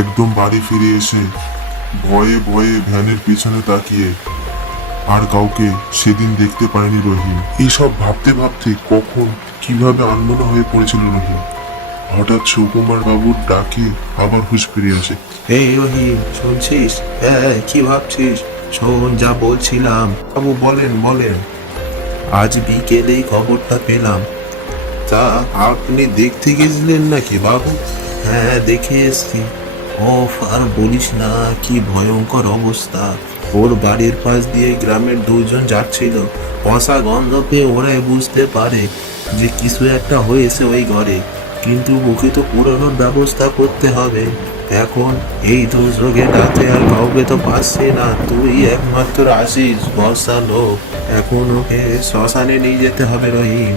একদম বাড়ি ফিরে এসে ভয়ে ভয়ে ভ্যানের পিছনে তাকিয়ে আর কাউকে সেদিন দেখতে পায়নি রহিম। এইসব ভাবতে ভাবতে কখন কিভাবে আনমনা হয়ে পড়েছিল রহিম। হঠাৎ সুকুমার বাবুর ডাকে আবার হুঁশ ফিরে আসে। এই রহিম, শুনছিস? হ্যাঁ, কি ভাবছিস? শোন যা বলছিলাম। বাবু বলেন বলেন। আজ বিকেলেই খবরটা পেলাম। তা আপনি দেখতে গেছিলেন নাকি বাবু? হ্যাঁ, দেখে এসছি। ও আর বলিস না, কি ভয়ঙ্কর অবস্থা। ওর বাড়ির পাশ দিয়ে গ্রামের দুজন যাচ্ছিল। পচা গন্ধ পেয়ে ওরাই বুঝতে পারে যে কিছু একটা হয়েছে ওই ঘরে, কিন্তু ওকে তো পুরানোর ব্যবস্থা করতে হবে। এখন এই দুর্যোগে রাতে আর কাউকে তো পাচ্ছি না, তুই একমাত্র আসিস বর্ষা লোক। এখন ওকে শ্মশানে নিয়ে যেতে হবে রহিম।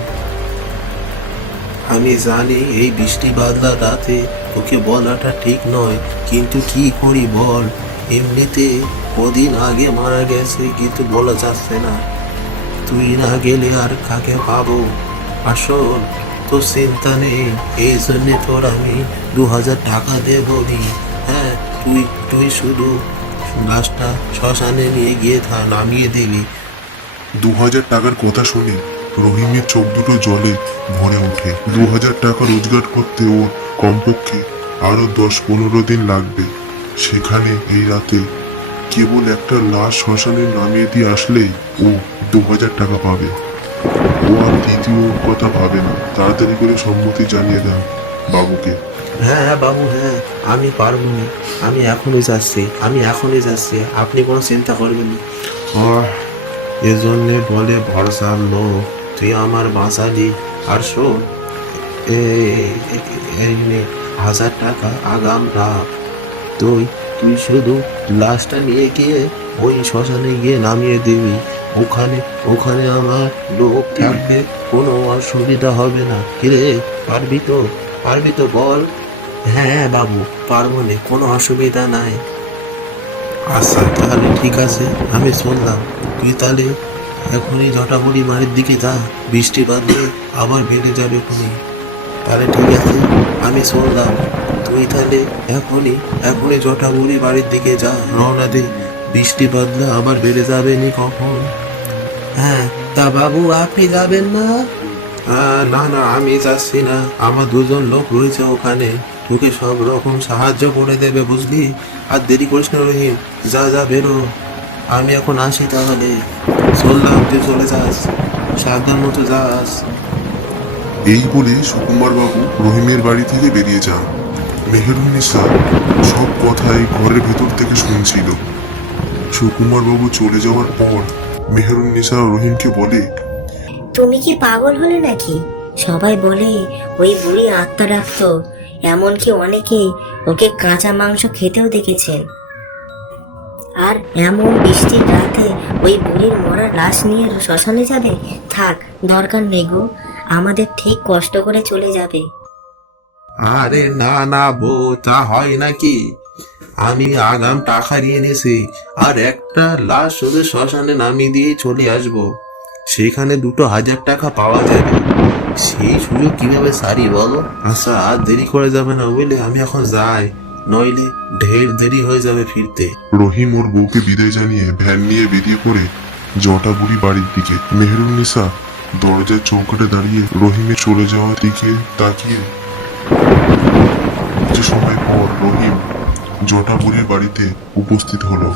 আমি জানি এই বৃষ্টি বাদলা রাতে ওকে বলাটা ঠিক নয়, কিন্তু কি করি বল। এমনিতে কদিন আগে মারা গেছে, কিন্তু বলা যাচ্ছে না। তুই না গেলে আর কাকে পাবো? আসল তো চিন্তা নেই, এই জন্যে তোর আমি 2000 টাকা দেবো নি। হ্যাঁ, তুই তুই শুধু লাশটা শ্মশানে নিয়ে গিয়ে নামিয়ে দিলি। 2000 টাকার কথা শুনে রহিমের চোখ দুটো জলে ভরে ওঠে। 2000 টাকা রোজগার করতে ওর কমপক্ষে আরো 10-15 দিন লাগবে। সেখানে এই রাতে কেবল একটা লাশ শ্মশানে নামিয়ে দিয়ে আসলেই ও 2000 টাকা পাবে। ও আর দ্বিতীয় কথা ভাবে না, তাড়াতাড়ি করে সম্মতি জানিয়ে দেন বাবুকে। হ্যাঁ হ্যাঁ বাবু, হ্যাঁ আমি পারবো না। আমি এখনই যাচ্ছি, আপনি কোনো চিন্তা করবেন না। এজন্যে বলে ভরসার লোক, তুই আমার বাঁচালি। আর শোন, এই নে 1000 টাকা আগাম রাখ। তুই তুই শুধু লাশটা নিয়ে গিয়ে ওই শ্মশানে গিয়ে নামিয়ে দিবি। ওখানে ওখানে আমার লোক থাকবে, কোনো অসুবিধা হবে না। কিরে, পারবি তো বল? হ্যাঁ বাবু, পারবো না, কোনো অসুবিধা নাই। আচ্ছা তাহলে ঠিক আছে, আমি শুনলাম। তুই তাহলে এখনই জটাবড়ি বাড়ির দিকে যা, বৃষ্টি বাদলে আবার বেড়ে যাবে এখনই। তাহলে ঠিক আছে, আমি শুনলাম। তুই তাহলে এখনই জটাবড়ি বাড়ির দিকে যা, রওনা দে। বৃষ্টি বাদলে আবার বেড়ে যাবে নি কখন। হ্যাঁ, তা বাবু আপনি যাবেন না? না না, আমি যাচ্ছি না। আমার দুজন লোক রয়েছে ওখানে, তোকে সব রকম সাহায্য করে দেবে, বুঝলি? আর দেরি করিস না রহিম, যা যা বেরো। আমি এখন আসি তাহলে। চললাম, তুই চলে যাস, সাবধান মতো যাস। এই বলে সুকুমার বাবু রহিমের বাড়ি থেকে বেরিয়ে যান। মেহেরুন্নিসা সব কথাই ঘরের ভেতর থেকে শুনছিল। সুকুমার বাবু চলে যাওয়ার পর মেহেরুন্নিসা রহিমকে বলে, তুমি কি পাগল হলে নাকি? সবাই বলে ওই বুড়ি আত্মা ডাকতো, এমনকি অনেকে ওকে কাঁচা মাংস খেতেও দেখেছেন। আর এমন বৃষ্টির রাতে ওই বুড়ির মরা লাশ নিয়ে শ্মশানে যাবে? থাক, দরকার নেই গো, আমাদের ঠিক কষ্ট করে চলে যাবে। আরে না না বউ, তা হয় নাকি? আমি আগাম টাকা নিয়ে এনেছি, আর একটা লাশ শুধু শ্মশানে নামিয়ে দিয়ে চলে আসবো। সেখানে 2000 টাকা পাওয়া যাবে। সেই সুযোগ কিভাবে সারি বলো? আচ্ছা, আর দেরি করে যাবে না বুঝলে, আমি এখন যাই, নইলে ঢের দেরি হয়ে যাবে ফিরতে। রহিম ওর বউকে বিদায় জানিয়ে ভ্যান নিয়ে বেরিয়ে পড়ে জটাবুড়ি বাড়ির দিকে। মেহেরুন্নিসা দরজার চৌকাঠে দাঁড়িয়ে রহিমের চলে যাওয়ার দিকে তাকিয়ে। কিছু সময় পর রহিম জটাবুড়ির বাড়িতে উপস্থিত হলো।